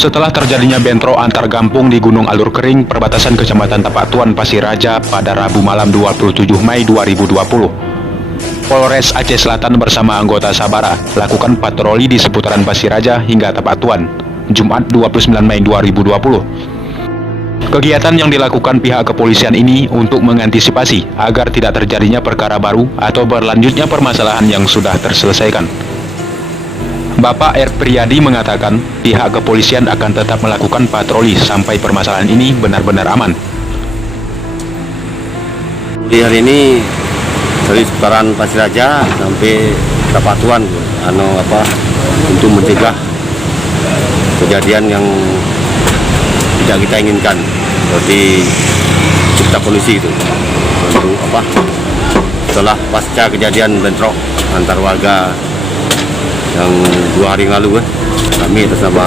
Setelah terjadinya bentrok antar kampung di Gunung Alur Kering, perbatasan Kecamatan Tapatuan, Pasiraja pada Rabu malam 27 Mei 2020, Polres Aceh Selatan bersama anggota Sabara lakukan patroli di seputaran Pasiraja hingga Tapatuan, Jumat 29 Mei 2020. Kegiatan yang dilakukan pihak kepolisian ini untuk mengantisipasi agar tidak terjadinya perkara baru atau berlanjutnya permasalahan yang sudah terselesaikan. Bapak R. Priyadi mengatakan pihak kepolisian akan tetap melakukan patroli sampai permasalahan ini benar-benar aman. Di hari ini dari seputaran Pasiraja sampai Tapatuan untuk mencegah kejadian yang tidak kita inginkan seperti cipta kondisi itu. Setelah pasca kejadian bentrok antar warga yang 2 hari yang lalu, kami atas nama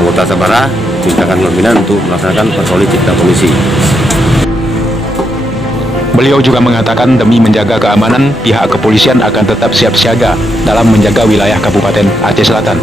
anggota Sabara perintahkan pimpinan untuk melaksanakan patroli cipta kondisi. Beliau juga mengatakan demi menjaga keamanan, pihak kepolisian akan tetap siap siaga dalam menjaga wilayah Kabupaten Aceh Selatan.